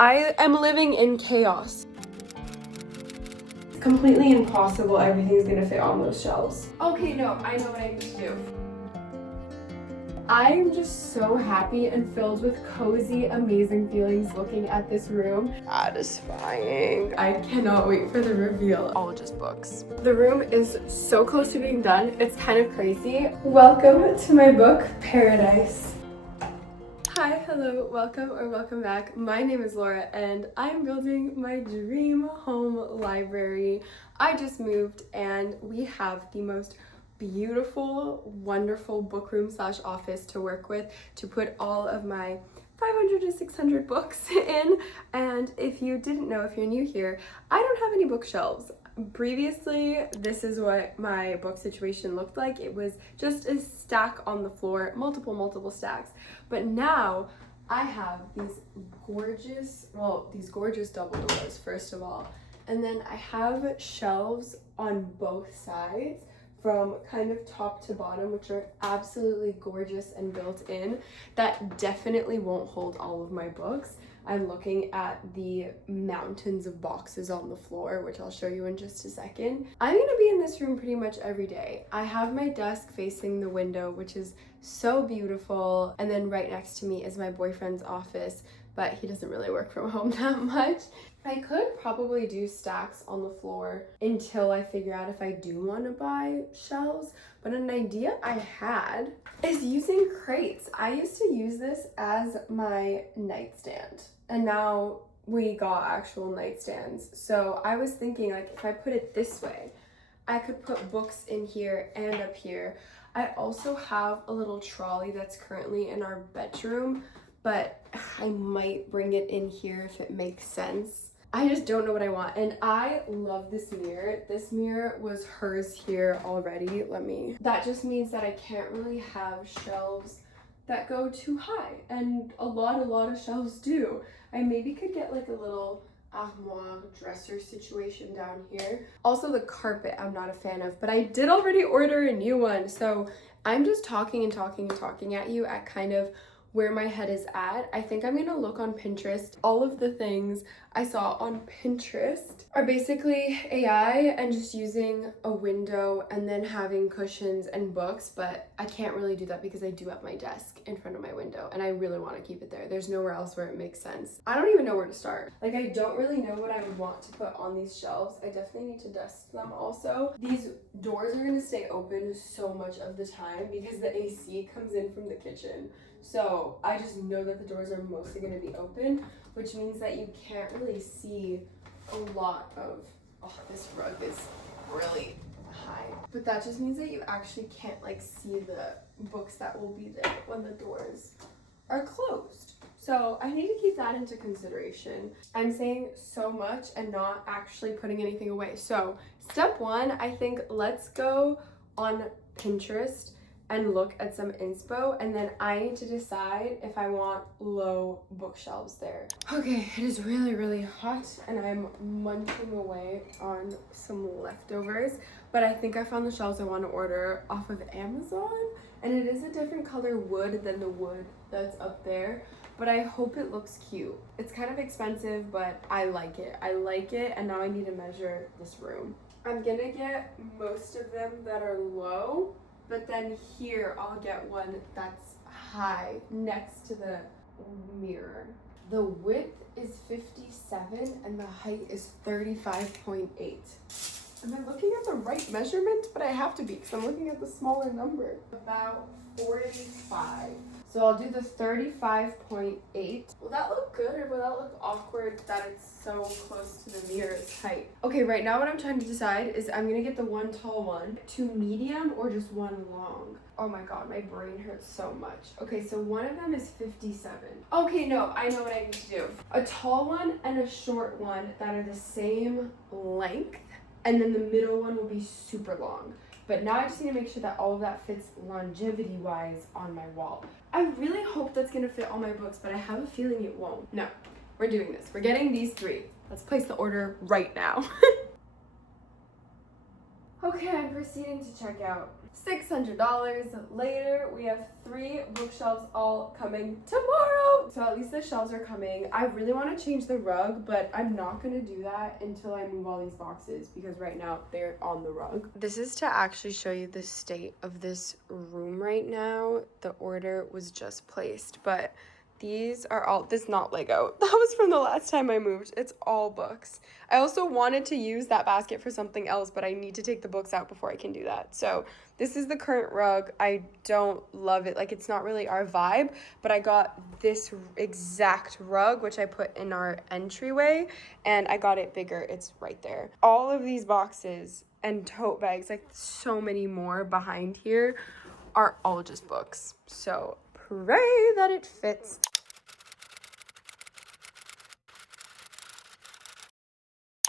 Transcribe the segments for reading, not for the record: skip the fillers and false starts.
I am living in chaos. It's completely impossible everything's gonna fit on those shelves. Okay, no, I know what I need to do. I'm just so happy and filled with cozy, amazing feelings looking at this room. Satisfying. I cannot wait for the reveal. All just books. The room is so close to being done. It's kind of crazy. Welcome to my book paradise. Hi, hello, welcome or welcome back. My name is Laura and I'm building my dream home library. I just moved and we have the most beautiful, wonderful book room slash office to work with to put all of my 500 to 600 books in. And if you didn't know, if you're new here, I don't have any bookshelves. Previously, this is what my book situation looked like. It was just a stack on the floor, multiple stacks. But now I have these gorgeous double doors, first of all. And then I have shelves on both sides from kind of top to bottom, which are absolutely gorgeous and built in. That definitely won't hold all of my books. I'm looking at the mountains of boxes on the floor, which I'll show you in just a second. I'm gonna be in this room pretty much every day. I have my desk facing the window, which is so beautiful. And then right next to me is my boyfriend's office, but he doesn't really work from home that much. I could probably do stacks on the floor until I figure out if I do want to buy shelves, but an idea I had is using crates. I used to use this as my nightstand, and now we got actual nightstands. So I was thinking, like, if I put it this way, I could put books in here and up here. I also have a little trolley that's currently in our bedroom, but I might bring it in here if it makes sense. I just don't know what I want, and I love this mirror. This mirror was hers here already. That just means that I can't really have shelves that go too high, and a lot of shelves do. I maybe could get like a little armoire dresser situation down here. Also, the carpet I'm not a fan of, but I did already order a new one, so I'm just talking at you at kind of where my head is at. I think I'm gonna look on Pinterest. All of the things I saw on Pinterest are basically AI and just using a window and then having cushions and books, but I can't really do that because I do have my desk in front of my window and I really want to keep it there. There's nowhere else where it makes sense. I don't even know where to start. Like, I don't really know what I would want to put on these shelves. I definitely need to dust them also. These doors are gonna stay open so much of the time because the AC comes in from the kitchen. So I just know that the doors are mostly going to be open, which means that you can't really see a lot of, this rug is really high. But that just means that you actually can't like see the books that will be there when the doors are closed. So I need to keep that into consideration. I'm saying so much and not actually putting anything away. So step one, I think let's go on Pinterest and look at some inspo, and then I need to decide if I want low bookshelves there. Okay, it is really hot and I'm munching away on some leftovers, but I think I found the shelves I want to order off of Amazon, and it is a different color wood than the wood that's up there, but I hope it looks cute. It's kind of expensive, but I like it, and now I need to measure this room. I'm gonna get most of them that are low, but then here I'll get one that's high next to the mirror. The width is 57 and the height is 35.8. Am I looking at the right measurement? But I have to be because I'm looking at the smaller number. About 45. So I'll do the 35.8. Will that look good or will that look awkward that it's so close to the mirror's height? Okay, right now what I'm trying to decide is I'm gonna get the one tall one, two medium, or just one long. Oh my god, my brain hurts so much. Okay, so one of them is 57. Okay, no, I know what I need to do. A tall one and a short one that are the same length, and then the middle one will be super long. But now I just need to make sure that all of that fits longevity-wise on my wall. I really hope that's gonna fit all my books, but I have a feeling it won't. No, we're doing this. We're getting these three. Let's place the order right now. Okay. Okay, I'm proceeding to check out. $600 later, we have 3 bookshelves all coming tomorrow. So at least the shelves are coming. I really want to change the rug, but I'm not going to do that until I move all these boxes because right now they're on the rug. This is to actually show you the state of this room right now. The order was just placed, but these are all, this is not Lego. That was from the last time I moved. It's all books. I also wanted to use that basket for something else, but I need to take the books out before I can do that. So this is the current rug. I don't love it. Like, it's not really our vibe, but I got this exact rug, which I put in our entryway, and I got it bigger. It's right there. All of these boxes and tote bags, like so many more behind here, are all just books. So pray that it fits.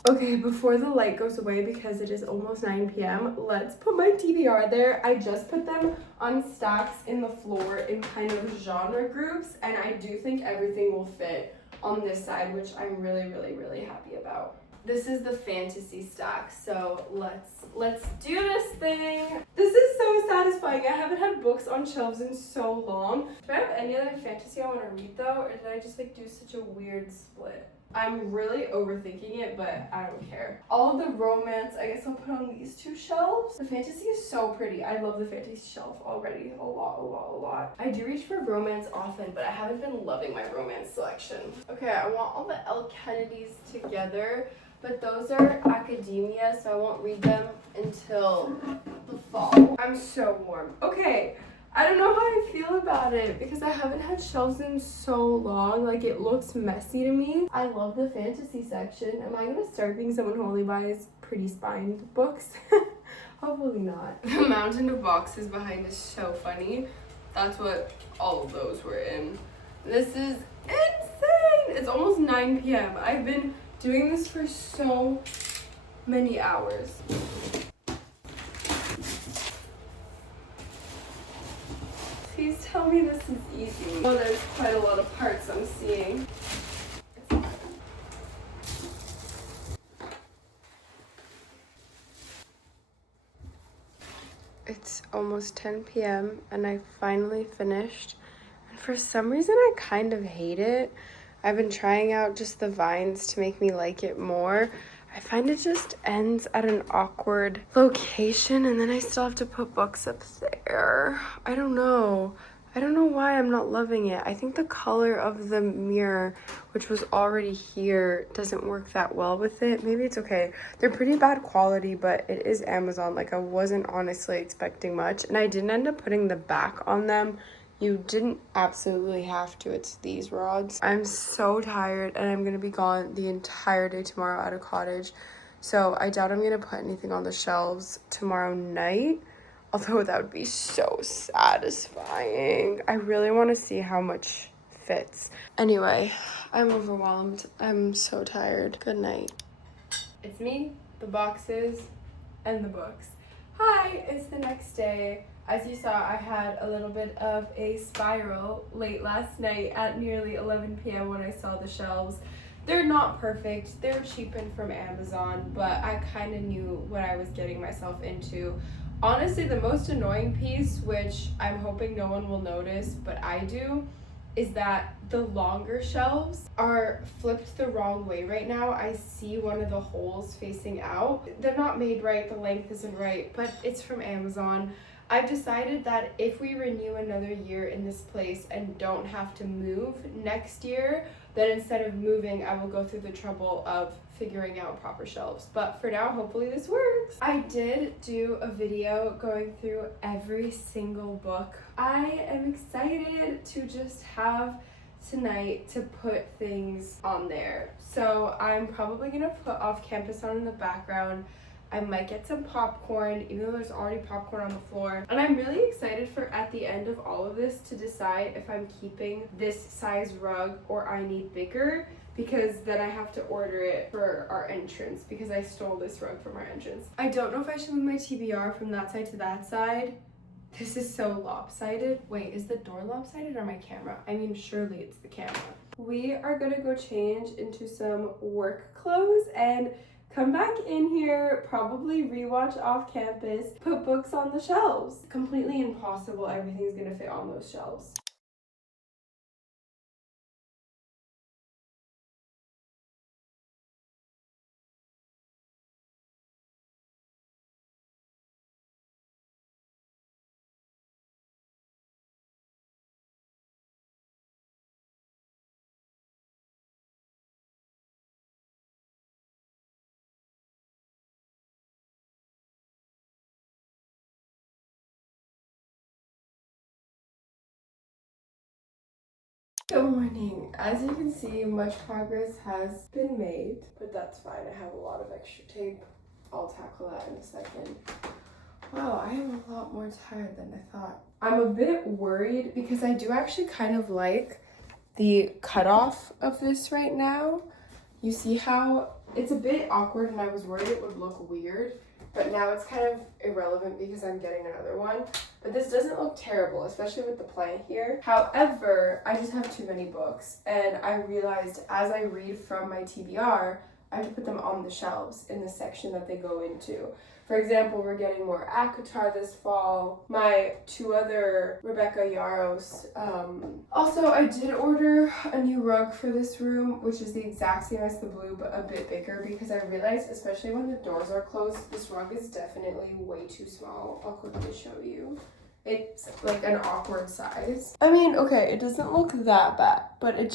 Okay, before the light goes away, because it is almost 9 p.m., let's put my TBR there. I just put them on stacks in the floor in kind of genre groups, and I do think everything will fit on this side, which I'm really, really, really happy about. This is the fantasy stack, so let's do this thing. This is so satisfying. I haven't had books on shelves in so long. Do I have any other fantasy I want to read though, or did I just like do such a weird split? I'm really overthinking it, but I don't care. All of the romance, I guess I'll put on these 2 shelves. The fantasy is so pretty. I love the fantasy shelf already. A lot. I do reach for romance often, but I haven't been loving my romance selection. Okay, I want all the L. Kennedys together, but those are academia, so I won't read them until the fall. I'm so warm. Okay. I don't know how I feel about it because I haven't had shelves in so long. Like, it looks messy to me. I love the fantasy section. Am I gonna start being someone who only buys pretty spined books? Hopefully not. The mountain of boxes behind is so funny. That's what all of those were in. This is insane. It's almost 9 p.m. I've been doing this for so many hours. Please tell me this is easy. Oh, there's quite a lot of parts I'm seeing. It's almost 10 p.m. and I finally finished. And for some reason, I kind of hate it. I've been trying out just the vines to make me like it more. I find it just ends at an awkward location, and then I still have to put books up there. I don't know why I'm not loving it. I think the color of the mirror, which was already here, doesn't work that well with it. Maybe it's okay. They're pretty bad quality, but it is Amazon. Like, I wasn't honestly expecting much, and I didn't end up putting the back on them. You didn't absolutely have to. It's these rods. I'm so tired, and I'm gonna be gone the entire day tomorrow at a cottage. So I doubt I'm gonna put anything on the shelves tomorrow night, although that would be so satisfying. I really want to see how much fits. Anyway, I'm overwhelmed. I'm so tired. Good night. It's me, the boxes, and the books. Hi, it's the next day. As you saw, I had a little bit of a spiral late last night at nearly 11 p.m. when I saw the shelves. They're not perfect. They're cheapened from Amazon, but I kind of knew what I was getting myself into. Honestly, the most annoying piece, which I'm hoping no one will notice, but I do, is that the longer shelves are flipped the wrong way right now. I see one of the holes facing out. They're not made right, the length isn't right, but it's from Amazon. I've decided that if we renew another year in this place and don't have to move next year, then instead of moving, I will go through the trouble of figuring out proper shelves. But for now, hopefully this works. I did do a video going through every single book. I am excited to just have tonight to put things on there. So I'm probably gonna put Off Campus on in the background. I might get some popcorn, even though there's already popcorn on the floor. And I'm really excited for, at the end of all of this, to decide if I'm keeping this size rug or I need bigger, because then I have to order it for our entrance because I stole this rug from our entrance. I don't know if I should move my TBR from that side to that side. This is so lopsided. Wait, is the door lopsided or my camera? I mean, surely it's the camera. We are gonna go change into some work clothes and come back in here, probably rewatch off campus, put books on the shelves. Completely impossible everything's gonna fit on those shelves. Good morning. As you can see, much progress has been made, but that's fine. I have a lot of extra tape. I'll tackle that in a second. Wow, I am a lot more tired than I thought. I'm a bit worried because I do actually kind of like the cutoff of this right now. You see how it's a bit awkward and I was worried it would look weird, but now it's kind of irrelevant because I'm getting another one. But this doesn't look terrible, especially with the plant here. However, I just have too many books, and I realized as I read from my TBR, I have to put them on the shelves in the section that they go into. For example, we're getting more ACOTAR this fall. My two other Rebecca Yaros. Also, I did order a new rug for this room, which is the exact same as the blue, but a bit bigger because I realized, especially when the doors are closed, this rug is definitely way too small. I'll quickly show you. It's like an awkward size. I mean, okay, it doesn't look that bad, but it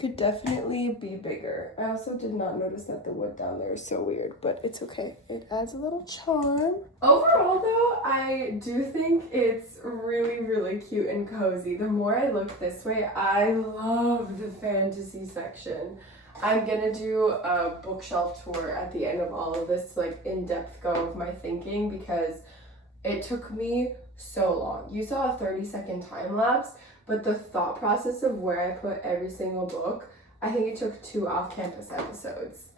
could definitely be bigger. I also did not notice that the wood down there is so weird, but it's okay. It adds a little charm. Overall though, I do think it's really, really cute and cozy. The more I look this way, I love the fantasy section. I'm gonna do a bookshelf tour at the end of all of this, like in-depth go of my thinking, because it took me so long. You saw a 30-second time lapse, but the thought process of where I put every single book, I think it took 2 off-campus episodes.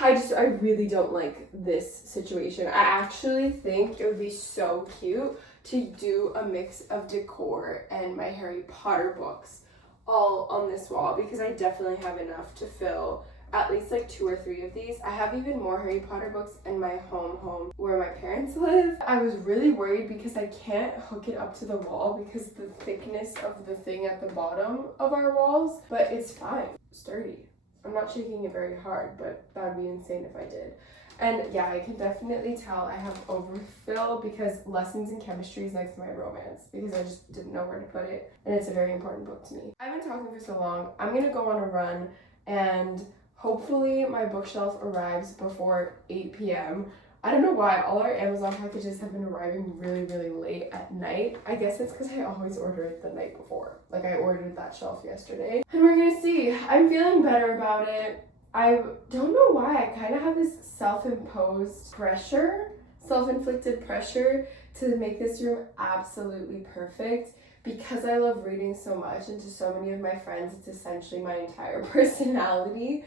I really don't like this situation. I actually think it would be so cute to do a mix of decor and my Harry Potter books all on this wall, because I definitely have enough to fill at least like 2 or 3 of these. I have even more Harry Potter books in my home where my parents live. I was really worried because I can't hook it up to the wall because the thickness of the thing at the bottom of our walls, but it's fine, sturdy. I'm not shaking it very hard, but that would be insane if I did. And yeah, I can definitely tell I have overfill because lessons in chemistry is next to my romance because I just didn't know where to put it, and it's a very important book to me. I've been talking for so long. I'm gonna go on a run, and hopefully my bookshelf arrives before 8 p.m. I don't know why all our Amazon packages have been arriving really, really late at night. I guess it's because I always order it the night before. Like I ordered that shelf yesterday. And we're gonna see. I'm feeling better about it. I don't know why. I kind of have this self-inflicted pressure to make this room absolutely perfect. Because I love reading so much, and to so many of my friends, it's essentially my entire personality.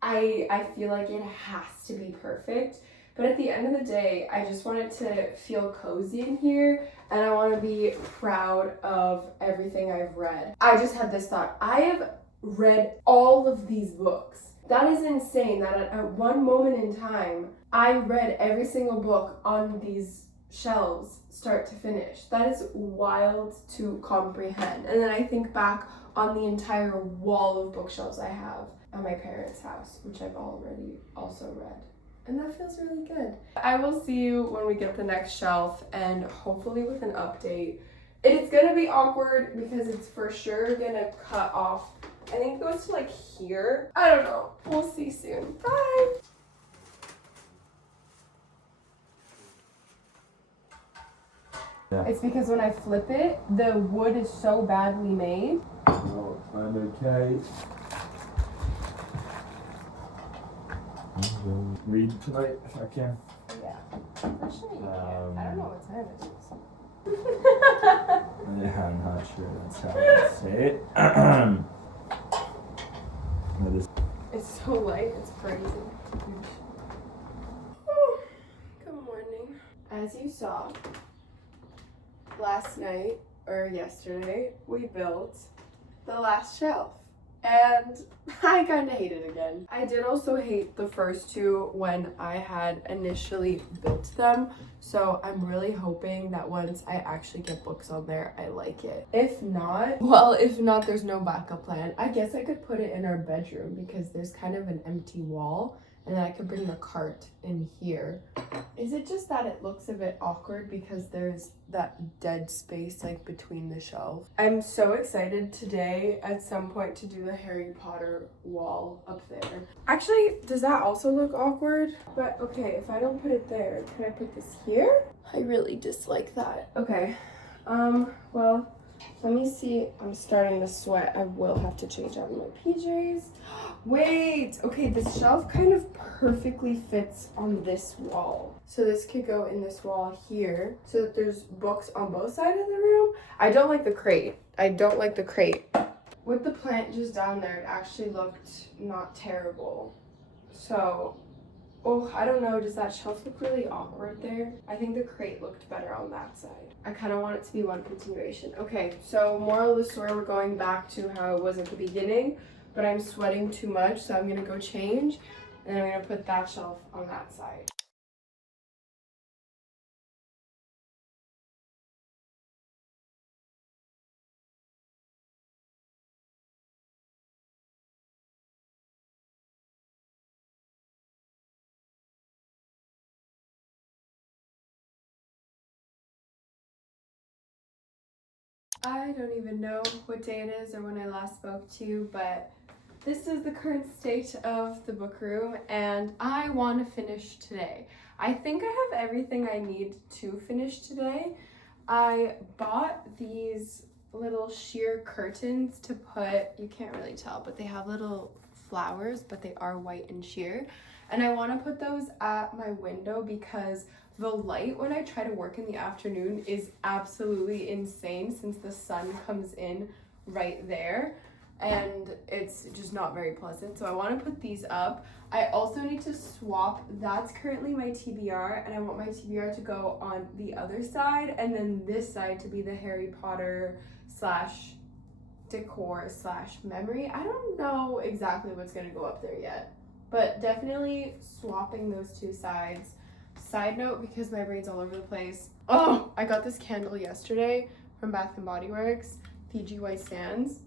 I feel like it has to be perfect, but at the end of the day, I just want it to feel cozy in here, and I want to be proud of everything I've read. I just had this thought. I have read all of these books. That is insane that at one moment in time, I read every single book on these shelves start to finish. That is wild to comprehend. And then I think back on the entire wall of bookshelves I have at my parents' house, which I've already also read. And that feels really good. I will see you when we get the next shelf, and hopefully with an update. It's gonna be awkward because it's for sure gonna cut off. I think it goes to like here. I don't know. We'll see soon. Bye. Yeah. It's because when I flip it, the wood is so badly made. Oh, I'm okay. Read tonight if I can. Yeah. Actually, I don't know what time it is. Yeah, I'm not sure that's how I say it. It's so light, it's crazy. Good morning. As you saw, last night or yesterday, we built the last shelf. and I kind of hate it again. I did also hate the first two when I had initially built them, so I'm really hoping that once I actually get books on there, I like it. If not, well, if not, there's no backup plan. I guess I could put it in our bedroom because there's kind of an empty wall, and then I could bring the cart in here. Is it just that it looks a bit awkward because there's that dead space like between the shelves? I'm so excited today at some point to do the Harry Potter wall up there. Actually, does that also look awkward? But okay, if I don't put it there, can I put this here? I really dislike that. Okay, well, let me see. I'm starting to sweat. I will have to change out my PJs. Wait, okay, this shelf kind of perfectly fits on this wall. So this could go in this wall here so that there's books on both sides of the room. I don't like the crate. I don't like the crate. With the plant just down there, it actually looked not terrible. So, oh, I don't know, does that shelf look really awkward there? I think the crate looked better on that side. I kind of want it to be one continuation. Okay, so moral of the story, we're going back to how it was at the beginning, but I'm sweating too much, so I'm gonna go change, and then I'm gonna put that shelf on that side. I don't even know what day it is or when I last spoke to you, but this is the current state of the book room, and I want to finish today. I think I have everything I need to finish today. I bought these little sheer curtains to put, you can't really tell, but they have little flowers, but they are white and sheer. And I want to put those at my window because the light when I try to work in the afternoon is absolutely insane since the sun comes in right there and it's just not very pleasant. So I want to put these up. I also need to swap, that's currently my TBR, and I want my TBR to go on the other side and then this side to be the Harry Potter slash decor slash memory. I don't know exactly what's going to go up there yet, but definitely swapping those two sides. Side note, because my brain's all over the place, oh, I got this candle yesterday from Bath & Body Works, Fiji White Sands.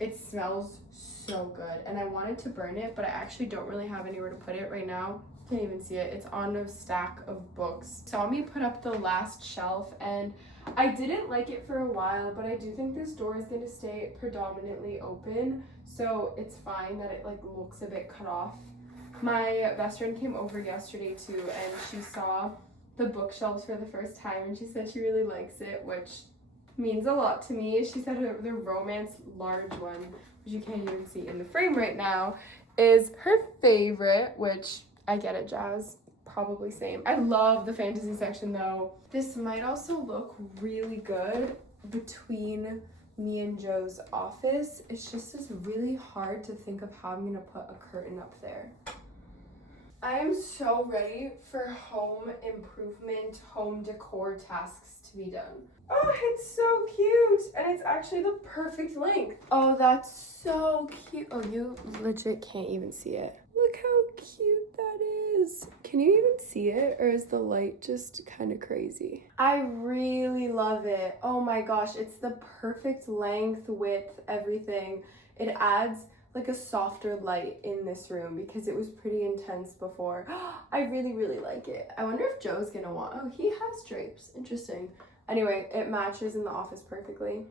It smells so good, and I wanted to burn it, but I actually don't really have anywhere to put it right now. Can't even see it. It's on a stack of books. Saw me put up the last shelf, and I didn't like it for a while, but I do think this door is going to stay predominantly open, so it's fine that it like looks a bit cut off. My best friend came over yesterday too, and she saw the bookshelves for the first time, and she said she really likes it, which means a lot to me. She said the romance large one, which you can't even see in the frame right now, is her favorite, which I get it, Jazz. Probably same. I love the fantasy section though. This might also look really good between me and Joe's office. It's really hard to think of how I'm gonna put a curtain up there. I am so ready for home improvement, home decor tasks to be done. Oh, it's so cute, and it's actually the perfect length. Oh, that's so cute. Oh, you legit can't even see it. Look how cute that is. Can you even see it, or is the light just kind of crazy? I really love it. Oh my gosh, it's the perfect length, width, everything. It adds like a softer light in this room because it was pretty intense before. I really, really like it. I wonder if Joe's gonna want, oh, he has drapes, interesting. Anyway, it matches in the office perfectly.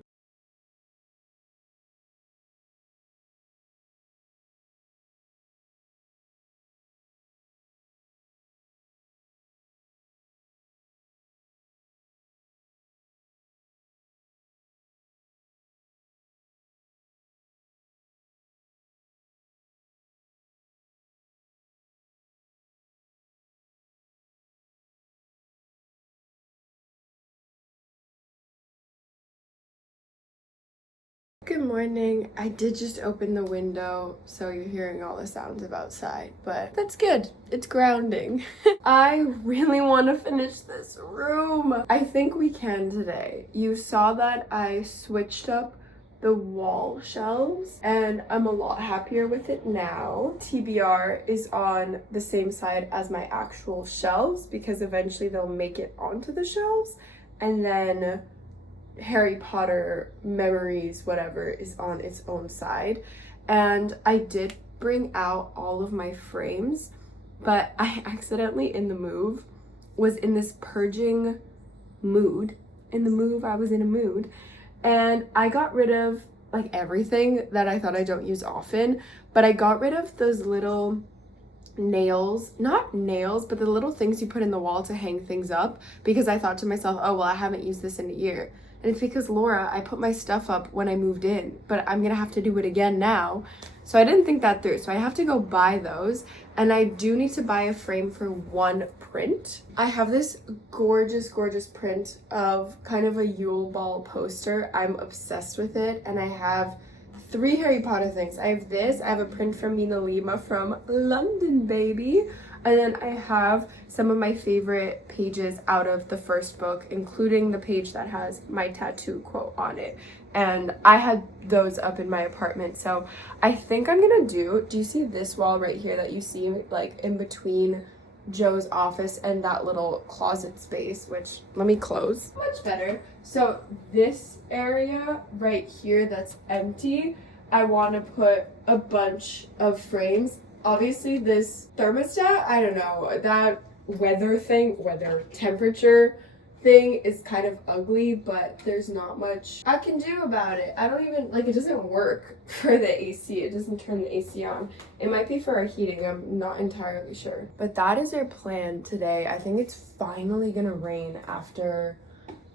Good morning. I did just open the window, so you're hearing all the sounds of outside, but that's good. It's grounding. I really want to finish this room. I think we can today. You saw that I switched up the wall shelves, and I'm a lot happier with it now. TBR is on the same side as my actual shelves because eventually they'll make it onto the shelves, and then Harry Potter Memories, whatever, is on its own side. And I did bring out all of my frames, but I accidentally in the move was in this purging mood. In the move, I was in a mood, and I got rid of like everything that I thought I don't use often, but I got rid of those little nails, not nails, but the little things you put in the wall to hang things up, because I thought to myself, oh well, I haven't used this in a year. And it's because, Laura, I put my stuff up when I moved in, but I'm gonna have to do it again now. So I didn't think that through. So I have to go buy those. And I do need to buy a frame for one print. I have this gorgeous, gorgeous print of kind of a Yule Ball poster. I'm obsessed with it. And I have 3 Harry Potter things. I have this. I have a print from Mina Lima from London, baby. And then I have some of my favorite pages out of the first book, including the page that has my tattoo quote on it. And I had those up in my apartment. So I think I'm gonna do you see this wall right here that you see like in between Joe's office and that little closet space, which let me close. Much better. So this area right here that's empty, I want to put a bunch of frames. Obviously this thermostat, I don't know, that weather temperature thing is kind of ugly, but there's not much I can do about it. I don't even, like, it doesn't work for the AC. It doesn't turn the AC on. It might be for our heating. I'm not entirely sure. But that is our plan today. I think it's finally gonna rain after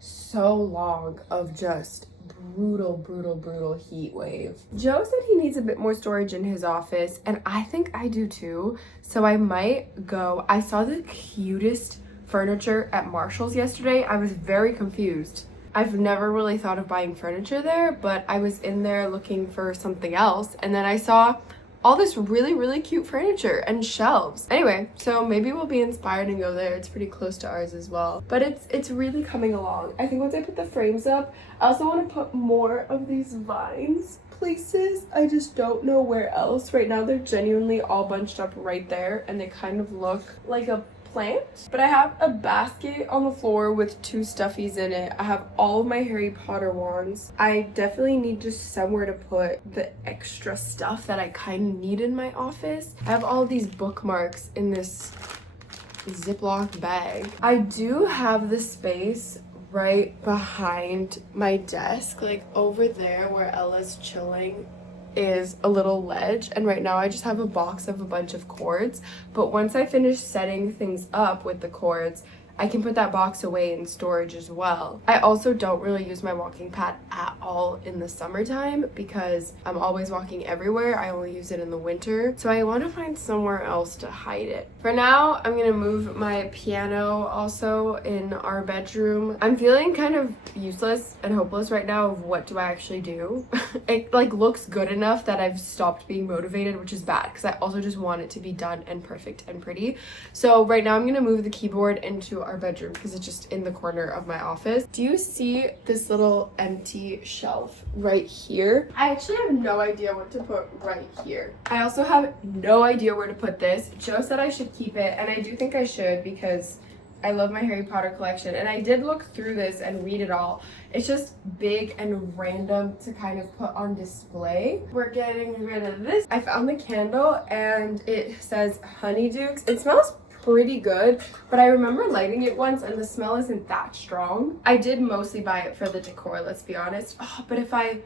so long of just brutal heat wave. Joe said he needs a bit more storage in his office, and I think I do too. So I might go. I saw the cutest furniture at Marshall's yesterday. I was very confused. I've never really thought of buying furniture there, but I was in there looking for something else, and then I saw all this really cute furniture and shelves. Anyway, so maybe we'll be inspired and go there. It's pretty close to ours as well. But it's really coming along. I think once I put the frames up, I also want to put more of these vines places. I just don't know where else. Right now they're genuinely all bunched up right there, and they kind of look like a plant. But I have a basket on the floor with 2 stuffies in it. I have all of my Harry Potter wands. I definitely need just somewhere to put the extra stuff that I kind of need in my office. I have all of these bookmarks in this Ziploc bag. I do have the space right behind my desk, like over there where Ella's chilling is a little ledge, and right now I just have a box of a bunch of cords, but once I finish setting things up with the cords, I can put that box away in storage as well. I also don't really use my walking pad at all in the summertime because I'm always walking everywhere. I only use it in the winter. So I want to find somewhere else to hide it. For now, I'm going to move my piano also in our bedroom. I'm feeling kind of useless and hopeless right now of what do I actually do. It like looks good enough that I've stopped being motivated, which is bad because I also just want it to be done and perfect and pretty. So right now I'm going to move the keyboard into our bedroom because it's just in the corner of my office. Do you see this little empty shelf right here? I actually have no idea what to put right here. I also have no idea where to put this. Joe said I should keep it, and I do think I should because I love my Harry Potter collection, and I did look through this and read it all. It's just big and random to kind of put on display. We're getting rid of this. I found the candle and it says Honeydukes. It smells pretty good, but I remember lighting it once and the smell isn't that strong. I did mostly buy it for the decor, let's be honest. Oh, but if I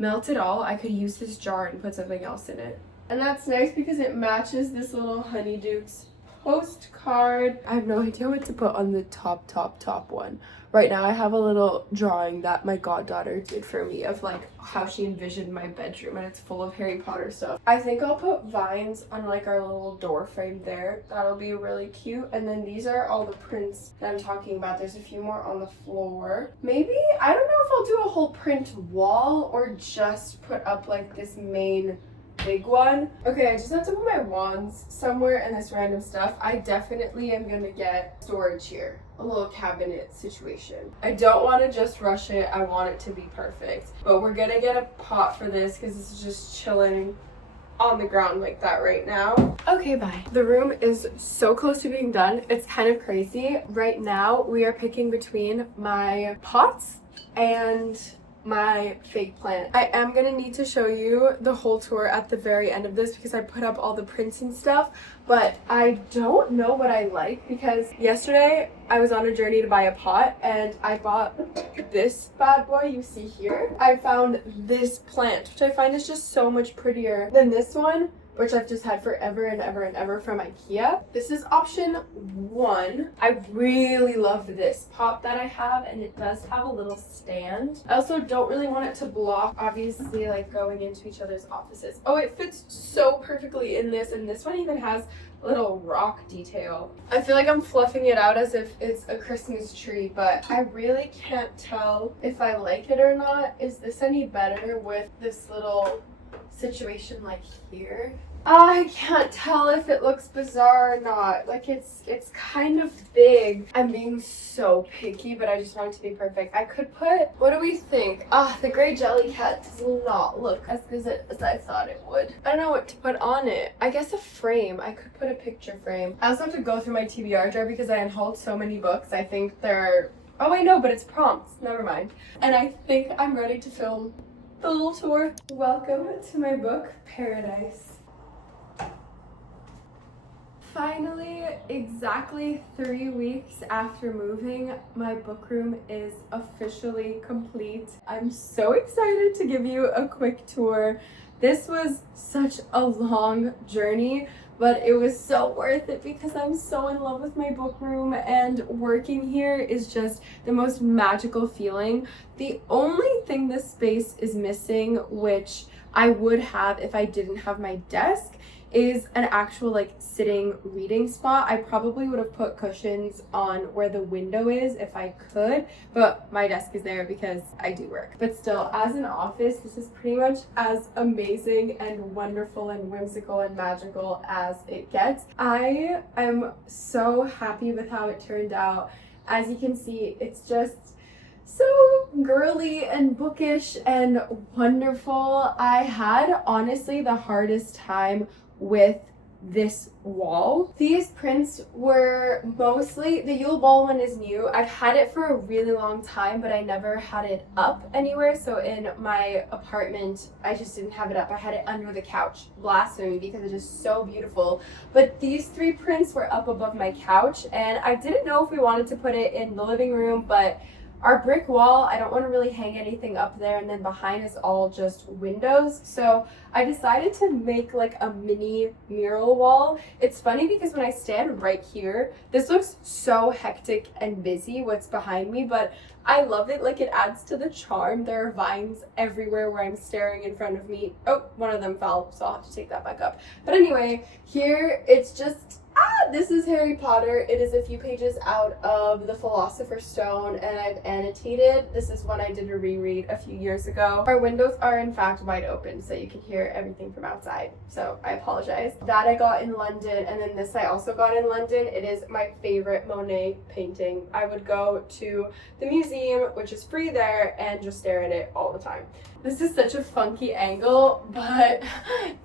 melt it all, I could use this jar and put something else in it. And that's nice because it matches this little Honeydukes postcard. I have no idea what to put on the top one. Right now I have a little drawing that my goddaughter did for me of like how she envisioned my bedroom, and it's full of Harry Potter stuff. I think I'll put vines on like our little door frame there. That'll be really cute. And then these are all the prints that I'm talking about. There's a few more on the floor. Maybe, I don't know if I'll do a whole print wall or just put up like this main big one. Okay, I just have to put my wands somewhere and this random stuff. I definitely am gonna get storage here. A little cabinet situation. I don't want to just rush it. I want it to be perfect. But we're gonna get a pot for this because this is just chilling on the ground like that right now. Okay, bye. The room is so close to being done. It's kind of crazy. Right now, we are picking between my pots and my fake plant. I am gonna need to show you the whole tour at the very end of this because I put up all the prints and stuff, but I don't know what I like because yesterday I was on a journey to buy a pot and I bought this bad boy you see here. I found this plant, which I find is just so much prettier than this one, which I've just had forever and ever and ever from IKEA. This is option 1. I really love this pot that I have, and it does have a little stand. I also don't really want it to block, obviously, like going into each other's offices. Oh, it fits so perfectly in this, and this one even has a little rock detail. I feel like I'm fluffing it out as if it's a Christmas tree, but I really can't tell if I like it or not. Is this any better with this little situation like here? I can't tell if it looks bizarre or not. Like it's kind of big. I'm being so picky, but I just want it to be perfect. I could put, what do we think? The gray jelly cat does not look as good as I thought it would. I don't know what to put on it. I guess a frame. I could put a picture frame. I also have to go through my TBR jar because I unhauled so many books. I think they're, oh wait, no, but it's prompts. Never mind. And I think I'm ready to film the little tour. Welcome to my book paradise. Finally, exactly 3 weeks after moving, my book room is officially complete. I'm so excited to give you a quick tour. This was such a long journey, but it was so worth it because I'm so in love with my book room, and working here is just the most magical feeling. The only thing this space is missing, which I would have if I didn't have my desk, is an actual like sitting reading spot. I probably would have put cushions on where the window is if I could, but my desk is there because I do work. But still, as an office, this is pretty much as amazing and wonderful and whimsical and magical as it gets. I am so happy with how it turned out. As you can see, it's just so girly and bookish and wonderful. I had honestly the hardest time with this wall. These prints were mostly, the Yule Ball one is new. I've had it for a really long time, but I never had it up anywhere. So in my apartment, I just didn't have it up. I had it under the couch. Blasphemy, because it is so beautiful. But these 3 prints were up above my couch, and I didn't know if we wanted to put it in the living room, but our brick wall, I don't want to really hang anything up there, and then behind is all just windows. So I decided to make like a mini mural wall. It's funny because when I stand right here, this looks so hectic and busy what's behind me, but I love it. Like, it adds to the charm. There are vines everywhere where I'm staring in front of me. Oh, one of them fell, so I'll have to take that back up. But anyway, here it's just, this is Harry Potter. It is a few pages out of the Philosopher's Stone, and I've annotated. This is one I did a reread a few years ago. Our windows are in fact wide open, so you can hear everything from outside. So I apologize. That I got in London, and then this I also got in London. It is my favorite Monet painting. I would go to the museum, which is free there, and just stare at it all the time. This is such a funky angle, but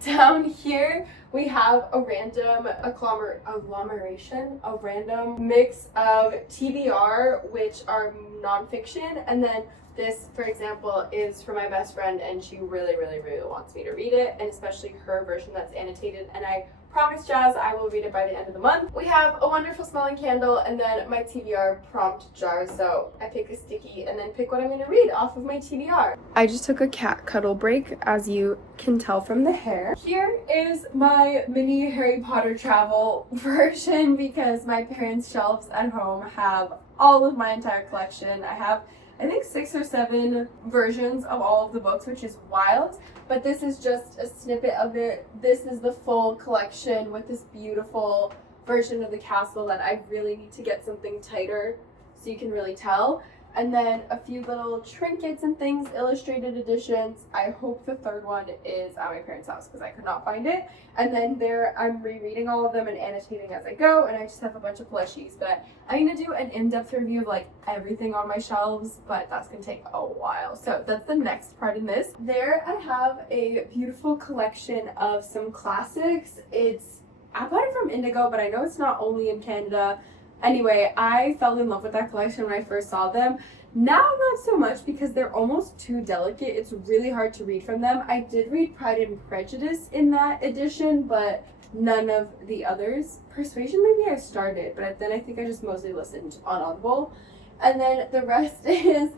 down here we have a random agglomeration, a random mix of TBR, which are nonfiction, and then this, for example, is for my best friend, and she really, really, really wants me to read it, and especially her version that's annotated, and I promise Jazz I will read it by the end of the month. We have a wonderful smelling candle, and then my TBR prompt jar, so I pick a sticky and then pick what I'm going to read off of my TBR. I just took a cat cuddle break, as you can tell from the hair. Here is my mini Harry Potter travel version because my parents' shelves at home have all of my entire collection. I have, I think, 6 or 7 versions of all of the books, which is wild, but this is just a snippet of it. This is the full collection with this beautiful version of the castle that I really need to get something tighter so you can really tell. And then a few little trinkets and things, illustrated editions. I hope the third one is at my parents' house because I could not find it. And then there, I'm rereading all of them and annotating as I go, and I just have a bunch of plushies. But I'm gonna do an in-depth review of like everything on my shelves, but that's gonna take a while. So that's the next part in this. There I have a beautiful collection of some classics. I bought it from Indigo, but I know it's not only in Canada. Anyway, I fell in love with that collection when I first saw them. Now, not so much because they're almost too delicate. It's really hard to read from them. I did read Pride and Prejudice in that edition, but none of the others. Persuasion, maybe I started, but then I think I just mostly listened on Audible. And then the rest is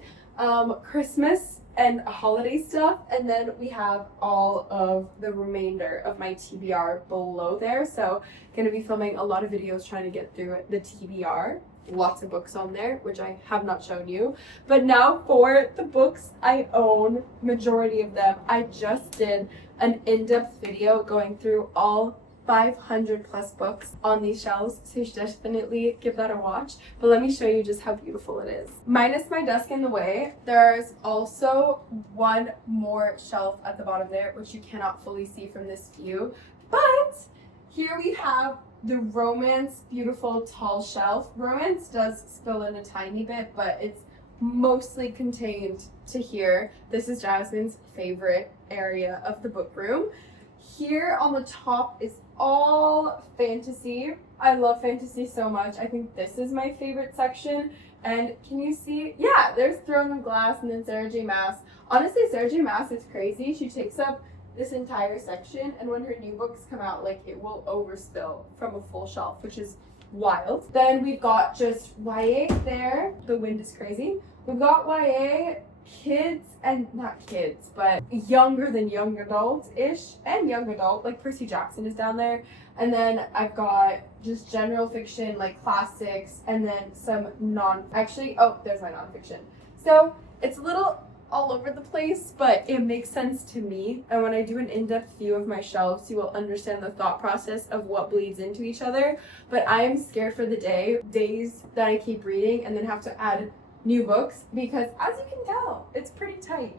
Christmas and holiday stuff, and then we have all of the remainder of my TBR below there. So gonna be filming a lot of videos trying to get through the TBR. Lots of books on there, which I have not shown you. But now for the books I own, majority of them. I just did an in-depth video going through all 500 plus books on these shelves, so you should definitely give that a watch. But let me show you just how beautiful it is. Minus my desk in the way, there's also one more shelf at the bottom there, which you cannot fully see from this view. But here we have the Romance beautiful tall shelf. Romance does spill in a tiny bit, but it's mostly contained to here. This is Jasmine's favorite area of the book room. Here on the top is all fantasy. I love fantasy so much. I think this is my favorite section. And can you see? Yeah, there's Throne of Glass and then Sarah J. Maas. Honestly, Sarah J. Maas is crazy. She takes up this entire section, and when her new books come out, like, it will overspill from a full shelf, which is wild. Then we've got just YA there. The wind is crazy. We've got YA, kids, and not kids, but younger than young adult-ish, and young adult, like Percy Jackson is down there. And then I've got just general fiction, like classics, and then some there's my nonfiction. So it's a little all over the place, but it makes sense to me. And when I do an in-depth view of my shelves, you will understand the thought process of what bleeds into each other. But I am scared for the days that I keep reading and then have to add new books, because as you can tell, it's pretty tight.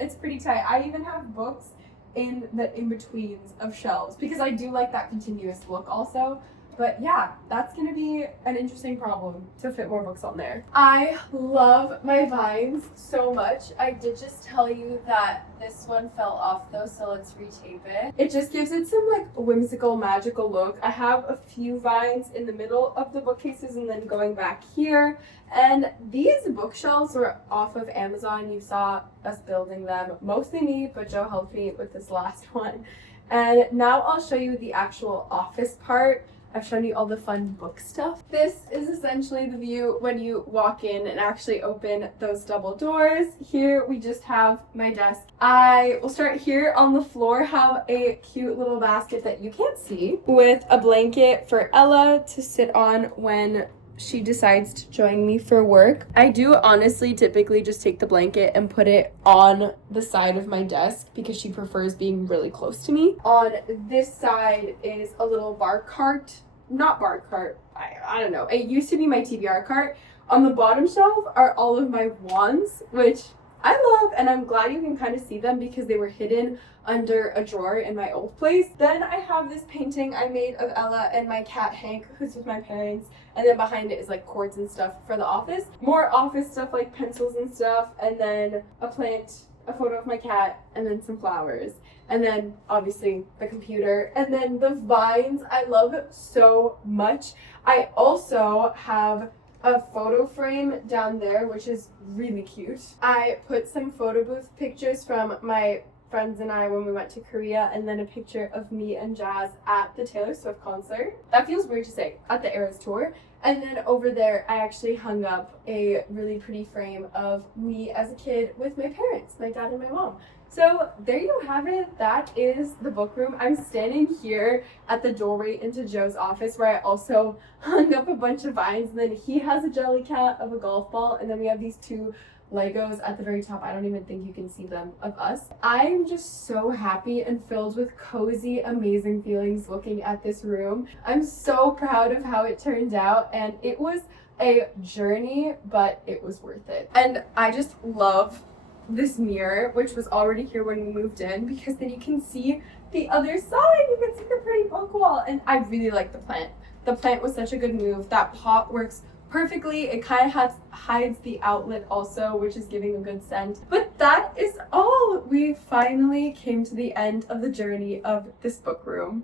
I even have books in the in-betweens of shelves because I do like that continuous look also. But yeah, that's gonna be an interesting problem to fit more books on there. I love my vines so much. I did just tell you that this one fell off though, so let's retape it. It just gives it some like whimsical, magical look. I have a few vines in the middle of the bookcases and then going back here. And these bookshelves were off of Amazon. You saw us building them, mostly me, but Joe helped me with this last one. And now I'll show you the actual office part. I've shown you all the fun book stuff. This is essentially the view when you walk in and actually open those double doors. Here we just have my desk. I will start here on the floor, have a cute little basket that you can't see with a blanket for Ella to sit on when she decides to join me for work. I do honestly typically just take the blanket and put it on the side of my desk because she prefers being really close to me. On this side is a little bar cart. Not bar cart, I don't know. It used to be my TBR cart. On the bottom shelf are all of my wands, which I love, and I'm glad you can kind of see them because they were hidden under a drawer in my old place. Then I have this painting I made of Ella and my cat Hank, who's with my parents, and then behind it is like cords and stuff for the office. More office stuff like pencils and stuff, and then a plant, a photo of my cat, and then some flowers. And then obviously the computer, and then the vines I love so much. I also have a photo frame down there, which is really cute. I put some photo booth pictures from my friends and I when we went to Korea, and then a picture of me and Jazz at the Taylor Swift concert. That feels weird to say, at the Eras tour. And then over there, I actually hung up a really pretty frame of me as a kid with my parents, my dad and my mom. So there you have it. That is the book room. I'm standing here at the doorway into Joe's office where I also hung up a bunch of vines. And then he has a jelly cat of a golf ball. And then we have these two Legos at the very top. I don't even think you can see them, of us. I'm just so happy and filled with cozy, amazing feelings looking at this room. I'm so proud of how it turned out, and it was a journey, but it was worth it. And I just love this mirror, which was already here when we moved in, because then you can see the other side. You can see the pretty book wall, and I really like the plant. The plant was such a good move. That pot works perfectly. It kind of hides the outlet also, which is giving a good scent. But that is all. We finally came to the end of the journey of this book room.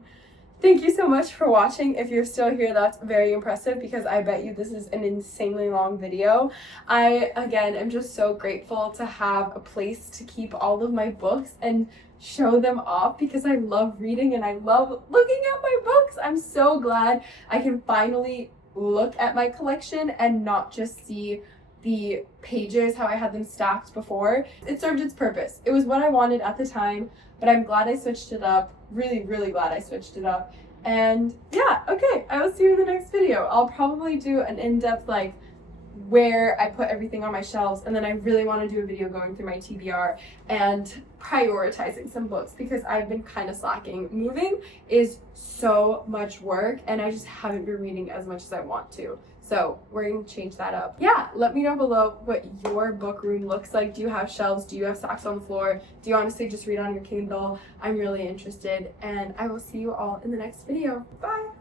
Thank you so much for watching. If you're still here, that's very impressive, because I bet you this is an insanely long video. I, again, am just so grateful to have a place to keep all of my books and show them off, because I love reading and I love looking at my books. I'm so glad I can finally look at my collection and not just see the pages how I had them stacked before. It served its purpose. It was what I wanted at the time, but I'm glad I switched it up. Really, really glad I switched it up. And yeah, okay, I will see you in the next video. I'll probably do an in-depth like where I put everything on my shelves, and then I really want to do a video going through my TBR and prioritizing some books, because I've been kind of slacking. Moving is so much work and I just haven't been reading as much as I want to. So we're going to change that up. Yeah, let me know below what your book room looks like. Do you have shelves? Do you have stacks on the floor? Do you honestly just read on your Kindle? I'm really interested, and I will see you all in the next video. Bye!